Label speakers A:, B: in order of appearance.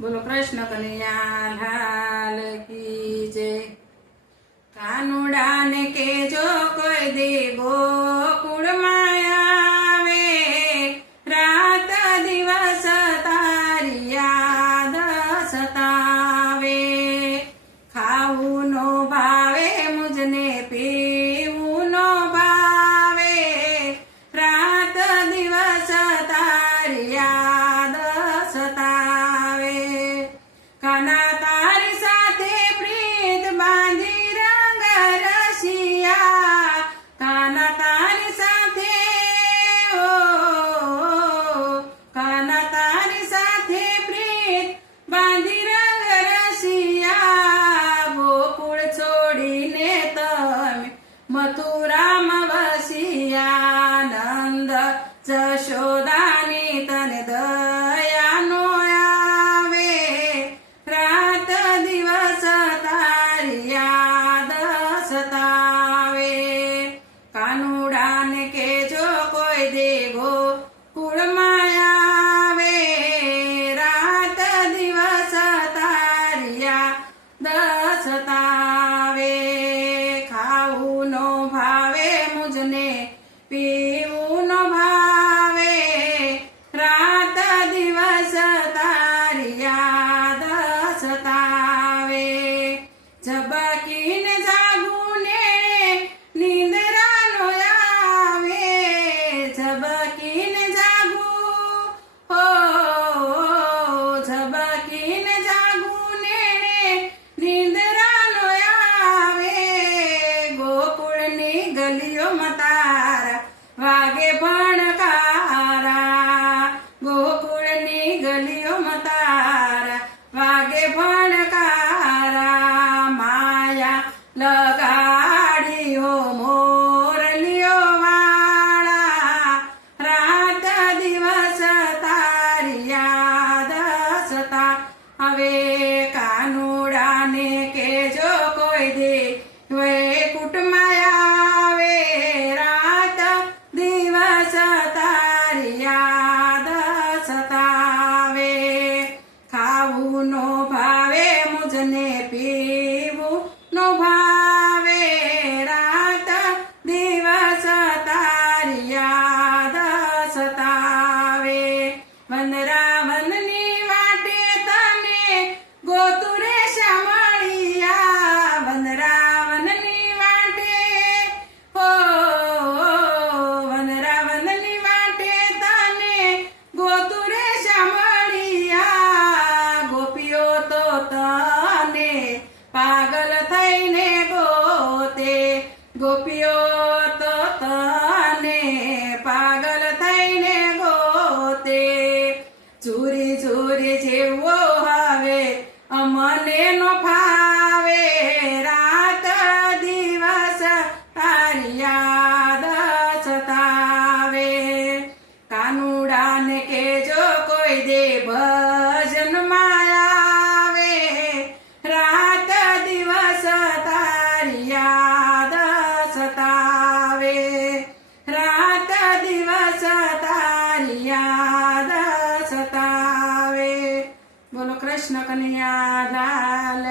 A: બોલો કૃષ્ણ કલ્યાણ હાલ કી જય. કાનુડાને કેજો मथुरा ઝબકીને જાગું નેણે નીંદરાનો આવે. ઝબકીને જાગ લગાડ્યો મોરલીઓ વાળા. રાત દિવસ તારી યાદ સતા. હવે કે જો કોઈ દે. વે કુટમાં આવે રાત દિવસ તારી યાદ સતાવે ખાવું નો ભાવે મુજને પી ગયો તો તને પાગલ થઈને ગોતે. ચૂરી ચૂરી જેવો હવે અમને ફાવે. રાત દિવસ હારિયા કૃષ્ણ કન્યા લાલ